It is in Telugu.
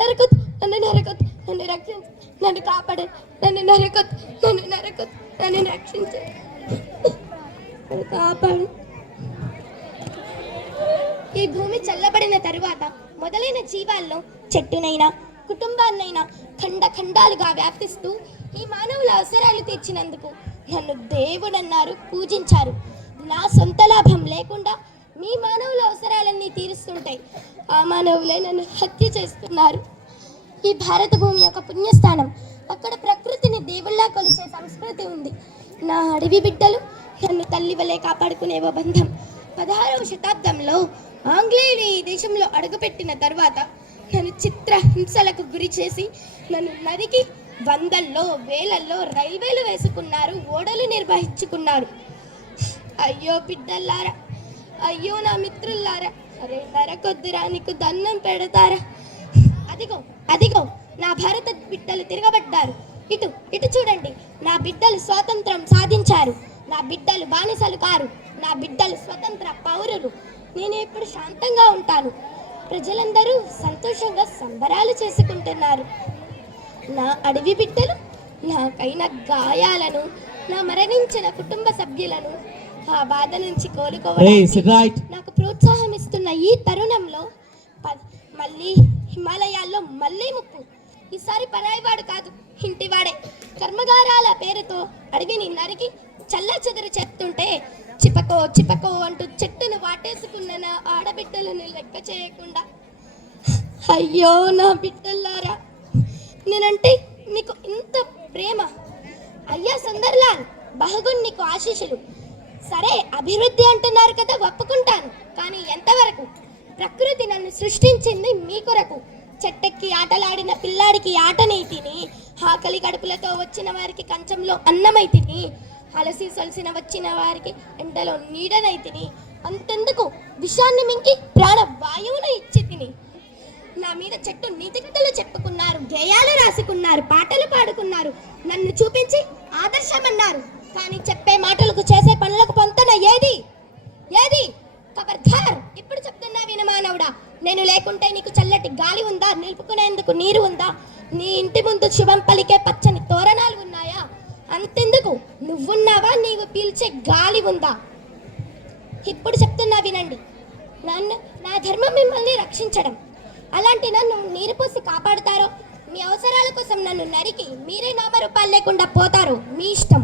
నరకొద్దు, నన్ను నరకొద్దు, నన్ను రక్షించు, నన్ను కాపాడు, నన్ను నరకొద్దు, నన్ను నరకొద్దు, నన్ను రక్షించు, నన్ను కాపాడు. ఈ భూమి చల్లబడిన తరువాత మొదలైన జీవాల్లో చెట్టునైనా కుటుంబాన్నైనా ఖండ ఖండాలుగా వ్యాపిస్తూ ఈ మానవుల అవసరాలు తీర్చినందుకు నన్ను దేవుడన్నారు, పూజించారు. నా సొంత లాభం లేకుండా మీ మానవుల అవసరాలన్నీ తీరుస్తుంటాయి. ఆ మానవులే నన్ను హత్య చేస్తున్నారు. ఈ భారత భూమి ఒక పుణ్యస్థానం. అక్కడ ప్రకృతిని దేవుళ్ళా కొలిచే సంస్కృతి ఉంది. నా అడవి బిడ్డలు నన్ను తల్లి వలె కాపాడుకునే ఓ బంధం. 16వ శతాబ్దంలో ఆంగ్లేయులు ఈ దేశంలో అడుగుపెట్టిన తర్వాత నన్ను చిత్ర హింసలకు గురి చేసి నన్ను నరికి వందల్లో వేలల్లో రైల్వేలు వేసుకున్నారు, ఓడలు నిర్వహించుకున్నారు. అయ్యో బిడ్డల్లారా, అయ్యో నా మిత్రుల్లారా, అరే నరకొద్దురా, నీకు దండం పెడతారా. అదిగో అదిగో నా భారత బిడ్డలు తిరగబడ్డారు. ఇటు ఇటు చూడండి, నా బిడ్డలు స్వాతంత్రం సాధించారు. నా బిడ్డలు బానిసలు కారు. నా బిడ్డలు స్వతంత్ర పౌరులు. నేను ఇప్పుడు శాంతంగా ఉంటాను. ప్రజలందరూ సంతోషంగా సంబరాలు చేసుకుంటున్నారు. నా అడవి బిడ్డలు నాకైన గాయాలను, నా మరణించిన కుటుంబ సభ్యులను ఆ బాధ నుంచి కోలుకోవడానికి నాకు ప్రోత్సాహం ఇస్తున్న ఈ తరుణంలో మళ్ళీ హిమాలయాల్లో మళ్ళీ ముప్పు. ఈసారి పరాయివాడు కాదు, ఇంటివాడే. కర్మగారాల పేరుతో అడవిని నరికి చల్ల చెదురు చేస్తుంటే చిపకో చిపకో అంటూ చెట్టును వాటేసుకున్న నా ఆడబిడ్డలను లెక్క చేయకుండా, అయ్యో నా బిడ్డల్లారా, నేనంటే మీకు ఇంత ప్రేమ. అయ్యా సుందర్లాల్, బహుగుణ్ నీకు ఆశీస్సులు. సరే, అభివృద్ధి అంటున్నారు కదా, ఒప్పుకుంటాను. కానీ ఎంతవరకు? ప్రకృతి నన్ను సృష్టించింది మీ కొరకు. చెట్టెక్కి ఆటలాడిన పిల్లాడికి ఆటనై తిని, ఆకలి కడుపులతో వచ్చిన వారికి కంచంలో అన్నమై తిని, అలసి సొలసిన వచ్చిన వారికి ఎండలో నీడనై తిని, అంతెందుకు విషాన్ని మింకి ప్రాణ వాయువును ఇచ్చి తిని, నా మీద చెట్టు నీతికథలు చెప్పుకున్నారు, గేయాలు రాసుకున్నారు, పాటలు పాడుకున్నారు, నన్ను చూపించి ఆదర్శమన్నారు. కానీ చెప్పే మాటలకు చేసే పనులకు పొంతన ఏది ఏది? ఖబర్దార్, ఇప్పుడు చెప్తున్నా వినమానవుడా. నేను లేకుంటే నీకు చల్లటి గాలి ఉందా? నిలుపుకునేందుకు నీరు ఉందా? నీ ఇంటి ముందు శుభం పలికే పచ్చని తోరణాలు ఉన్నాయా? అంతెందుకు, నువ్వున్నావా? నీవు పీల్చే గాలి ఉందా? ఇప్పుడు చెప్తున్నా వినండి. నా ధర్మం మిమ్మల్ని రక్షించడం. అలాంటి నన్ను నీరు పోసి కాపాడుతారో, మీ అవసరాల కోసం నన్ను నరికి మీరే నామరూపాలు లేకుండా పోతారో మీ ఇష్టం.